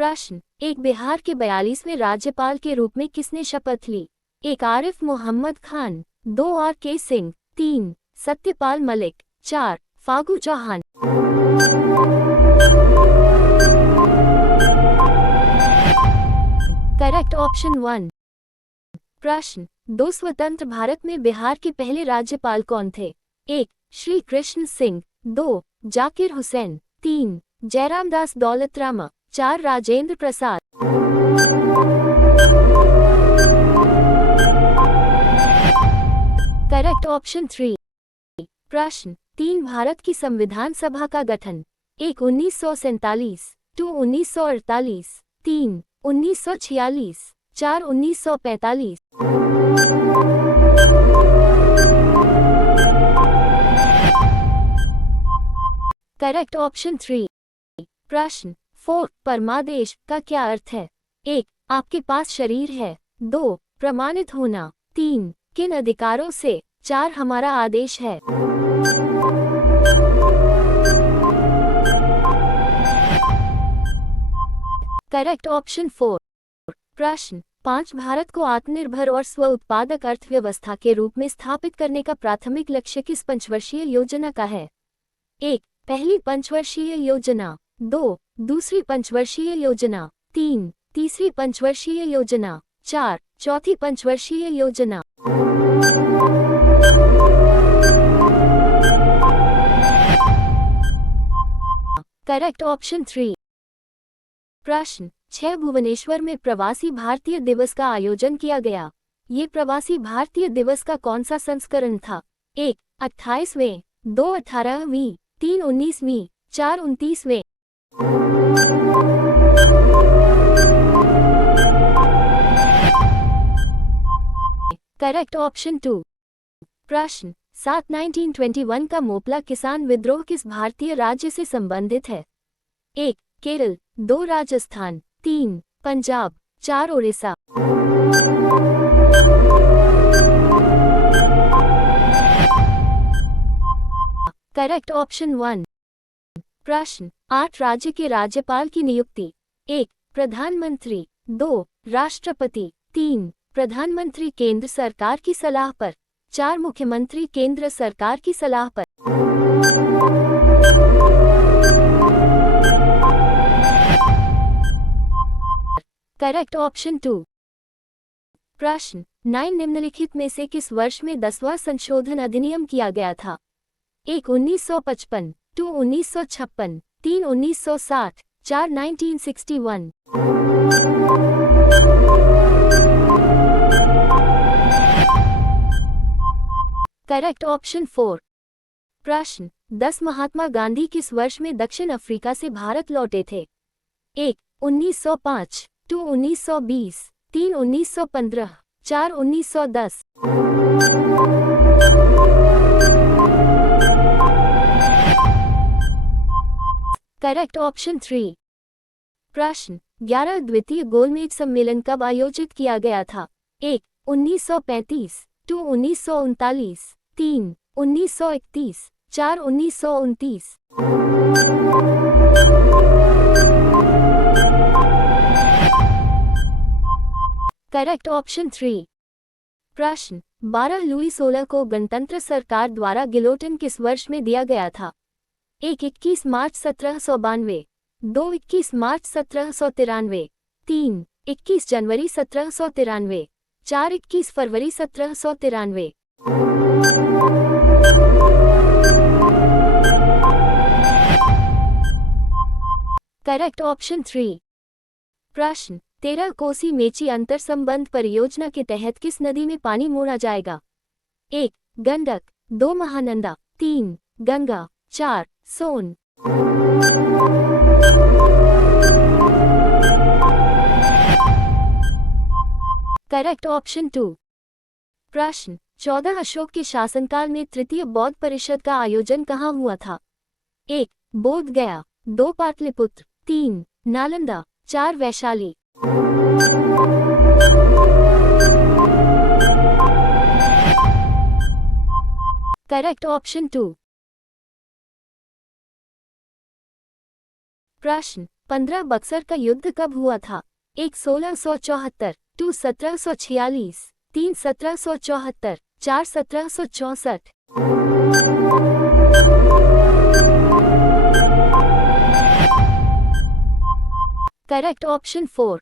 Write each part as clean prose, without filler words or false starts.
प्रश्न, एक बिहार के 42वें राज्यपाल के रूप में किसने शपथ ली? एक Arif Mohammad Khan, 2 R K. Singh, 3 Satyapal Malik, 4 Phagu Chauhan. Correct option 1। प्रश्न, 2 स्वतंत्र भारत में बिहार के पहले राज्यपाल कौन थे? 1 श्री कृष्ण सिंह, 2 जाकिर हुसैन, 3 जयराम दास दौलतरामा, 4 राजेंद्र प्रसाद। Correct option 3। प्रश्न, 3 भारत की संविधान सभा का गठन? 1 1947, 2 1948, 3 1946, 4 1945। Correct option 3। प्रश्न, 4 परमादेश का क्या अर्थ है? 1 आपके पास शरीर है, 2 प्रमाणित होना, 3 किन अधिकारों से, 4 हमारा आदेश है। Correct option 4। प्रश्न, 5 भारत को आत्मनिर्भर और स्व उत्पादक अर्थव्यवस्था के रूप में स्थापित करने का प्राथमिक लक्ष्य किस पंचवर्षीय योजना का है? 1 पहली पंचवर्षीय योजना, 2 दूसरी पंचवर्षीय योजना, 3 तीसरी पंचवर्षीय योजना, 4 चौथी पंचवर्षीय योजना। Correct option 3। प्रश्न, 6 भुवनेश्वर में प्रवासी भारतीय दिवस का आयोजन किया गया। ये प्रवासी भारतीय दिवस का कौन सा संस्करण था? 1 28वें, 2 18वीं, 3 19वीं, 4 29वें। Correct option 2। प्रश्न, 7 1921 का मोपला किसान विद्रोह किस भारतीय राज्य से संबंधित है? 1 केरल, 2 राजस्थान, 3 पंजाब, 4 उड़ीसा। Correct option 1। प्रश्न, 8 राज्य के राज्यपाल की नियुक्ति? 1 प्रधानमंत्री, 2 राष्ट्रपति, 3 प्रधानमंत्री केंद्र सरकार की सलाह पर, 4 मुख्यमंत्री केंद्र सरकार की सलाह पर। Correct option 2। प्रश्न, 9 निम्नलिखित में से किस वर्ष में 10वां संशोधन अधिनियम किया गया था? 1 1955, 2 1956, 3 1960, 4 1961। Correct option 4। प्रश्न, 10 महात्मा गांधी किस वर्ष में दक्षिण अफ्रीका से भारत लौटे थे? 1 1905, 2 1920, 3 1915, 4 1910। Correct option 3। प्रश्न, 11 द्वितीय गोलमेज सम्मेलन कब आयोजित किया गया था? 1 1935, 2 1939, 3 1931, 4 1929। Correct option 3। प्रश्न, 12 लुई 16 को गणतंत्र सरकार द्वारा गिलोटिन किस वर्ष में दिया गया था? 1 21 मार्च 1792, 2 21 मार्च 1793, 3 21 जनवरी 1793, 4 21 फरवरी 1793। Correct option 3। प्रश्न, 13 कोसी मेची अंतर संबंध परियोजना के तहत किस नदी में पानी मोड़ा जाएगा? 1 गंडक, 2 महानंदा, 3 गंगा, 4 सोन। Correct option 2। प्रश्न, 14 अशोक के शासनकाल में तृतीय बौद्ध परिषद का आयोजन कहाँ हुआ था? 1 बोध गया, 2 पाटलिपुत्र, 3 नालंदा, 4 वैशाली। Correct option 2। प्रश्न, 15 बक्सर का युद्ध कब हुआ था? 1 1674, 2 1746, 3 1774, 4 1764। Correct option 4।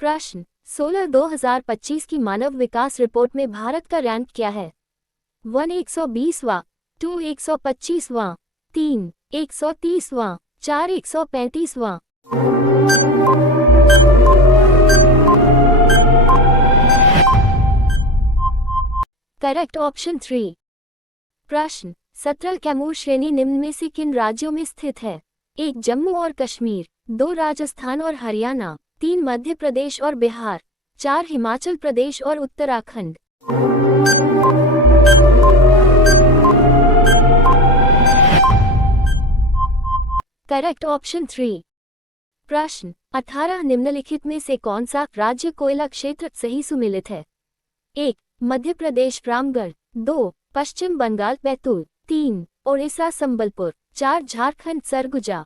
प्रश्न 16 2025 की मानव विकास रिपोर्ट में भारत का रैंक क्या है? 1 120वां, 2 125वां, 3 130वां, 4 135वां। Correct option 3। प्रश्न 17 कैमूर श्रेणी निम्न में से किन राज्यों में स्थित है? 1 जम्मू और कश्मीर, 2 राजस्थान और हरियाणा, 3 मध्य प्रदेश और बिहार, 4 हिमाचल प्रदेश और उत्तराखंड। Correct option 3। प्रश्न 18 निम्नलिखित में से कौन सा राज्य कोयला क्षेत्र सही सुमेलित है? 1 मध्य प्रदेश रामगढ़, 2 पश्चिम बंगाल बैतूल, 3 ओडिशा संबलपुर, 4 झारखंड सरगुजा।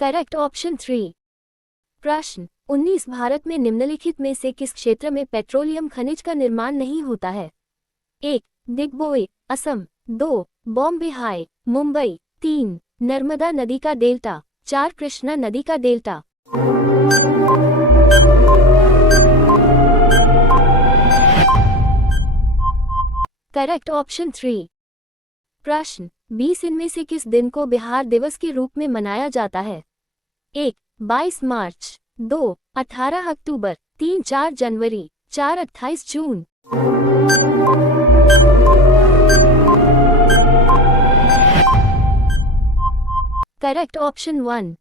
Correct option 3। प्रश्न 19 भारत में निम्नलिखित में से किस क्षेत्र में पेट्रोलियम खनिज का निर्माण नहीं होता है? 1 दिग्बोई असम, 2 बॉम्बे हाई मुंबई, 3 नर्मदा नदी का डेल्टा, 4 कृष्णा नदी का डेल्टा। Correct option 3। प्रश्न 20 इनमें से किस दिन को बिहार दिवस के रूप में मनाया जाता है? 1 22 मार्च, 2 18 अक्टूबर, 3 4 जनवरी, 4 28 जून। Correct option 1।